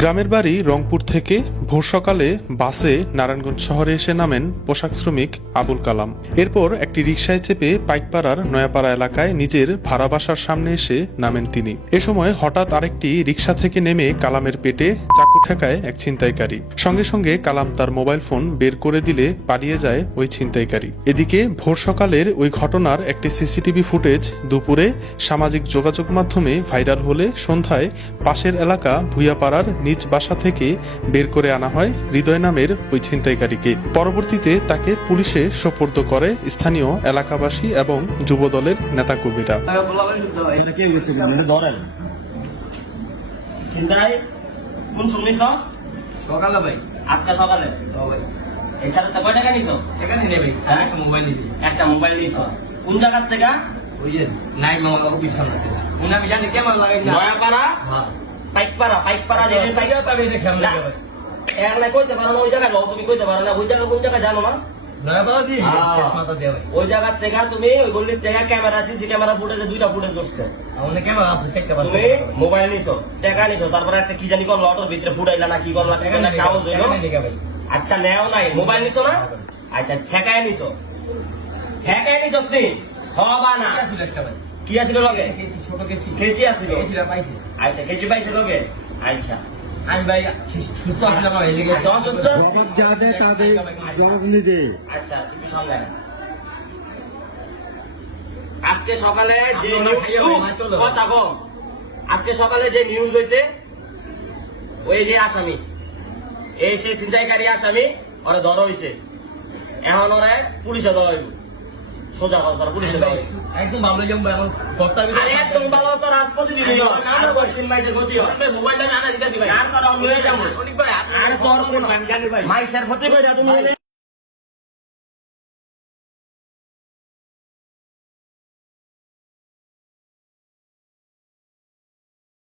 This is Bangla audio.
গ্রামের বাড়ি রংপুর থেকে ভোর সকালে বাসে নারায়ণগঞ্জ শহরে এসে নামেন পোশাক শ্রমিক আবুল কালাম। এরপর একটি রিকশায় চেপে পাইকপাড়ার নয়াপাড়া এলাকায় নিজের ভাড়া বাসার সামনে এসে নামেন তিনি। এ সময় হঠাৎ আরেকটি রিকশা থেকে নেমে কালামের পেটে চাকু ঠেকায় এক ছিনতাইকারী। সঙ্গে সঙ্গে কালাম তার মোবাইল ফোন বের করে দিলে পালিয়ে যায় ওই ছিনতাইকারী। এদিকে ভোর সকালের ওই ঘটনার একটি সিসিটিভি ফুটেজ দুপুরে সামাজিক যোগাযোগ মাধ্যমে ভাইরাল হলে সন্ধ্যায় পাশের এলাকা ভুইয়াপাড়ার নিজ বাসা থেকে বের করে আনা হয় হৃদয় নামের ওই ছিনতাইকারীকে। পরবর্তীতে তাকে পুলিশে সোপর্দ করে স্থানীয় এলাকাবাসী এবং যুবদলের নেতাকর্মীরা। সকালে ভাই, আজকে সকালে ভাই এছাড়া তো কয় টাকা নিছো? এখানে নেই ভাই, হ্যাঁ? একটা মোবাইল নিয়েছি। একটা মোবাইল নিছো কোন জায়গার থেকে? ওই যে নাই মামা অফিস সামনে থেকে। উনি আমি জানি কেমন লাগাই না। নয়াপাড়া হ্যাঁ। পাইকপাড়া যে পাইয়া তবে এটা খেয়াল লাগে ভাই। একলাই কইতে পারো না ওই জায়গায় লও, তুমি কইতে পারো না ওই জায়গা কোন জায়গায় জানো না? নয়াপাড়া দিয়ে হ্যাঁ। শেষ মাথা দিয়ে ভাই। ওই জায়গার থেকে তুমি ওই গল্লির থেকে ক্যামেরা সিসি ক্যামেরা ফুটেজে দুইটা ফুটেজ ধরছে। আমাদের ক্যামেরা আছে, চেক করতে তুমি মোবাইল নিছো, টাকা নিছো, তারপরে একটা কি জানি করলো অটোর ভিতরে ফুটাইলা না কি করলা, টাকা না কাগজ হইলো। ভাই। আচ্ছা নেও নাই, মোবাইল নিছো না? আচ্ছা ঠেকায় নিছো, ঠেকায় নিছো তুমি হবা না। কি আছিল একটা ভাই? কি আছিল লগে? কেচি, ছোট কেচি। কেচি আছিল। কেচিটা পাইছি। আচ্ছা কেচি পাইছে লগে। আচ্ছা আমি ভাই সুস্থ আছিলাম না, এই লেগে। আচ্ছা, অসুস্থ? যাদের তাদের জবাব নিতে আচ্ছা তুমি সামনে আয়। আজকে সকালে যে আপনারা নিউজ খাইয়া ভাই, চলো। কথা কম, আজকে সকালে যে নিউজ হয়েছে ওই যে আসামি, এই সেই ছিনতাইকারী আসামি ওরা ধরা হয়েছে। এখন ওরা পুলিশে দেওয়া হইব, সোজা কথা পুলিশে দেওয়া হইব। একদম ভালো যাবো ভাই, আমার ঘরটা আমি আরে একদম ভালো তো রাত প্রতিদিনই হয়। না, না, ভাই। 3 মাসের ক্ষতি হয়। মোবাইলটা না দিতে দিবাই। আর তোরা লয়ে যাবো। অনেক ভাই, আরে তোর কোন মাইসের ক্ষতি করে তুমি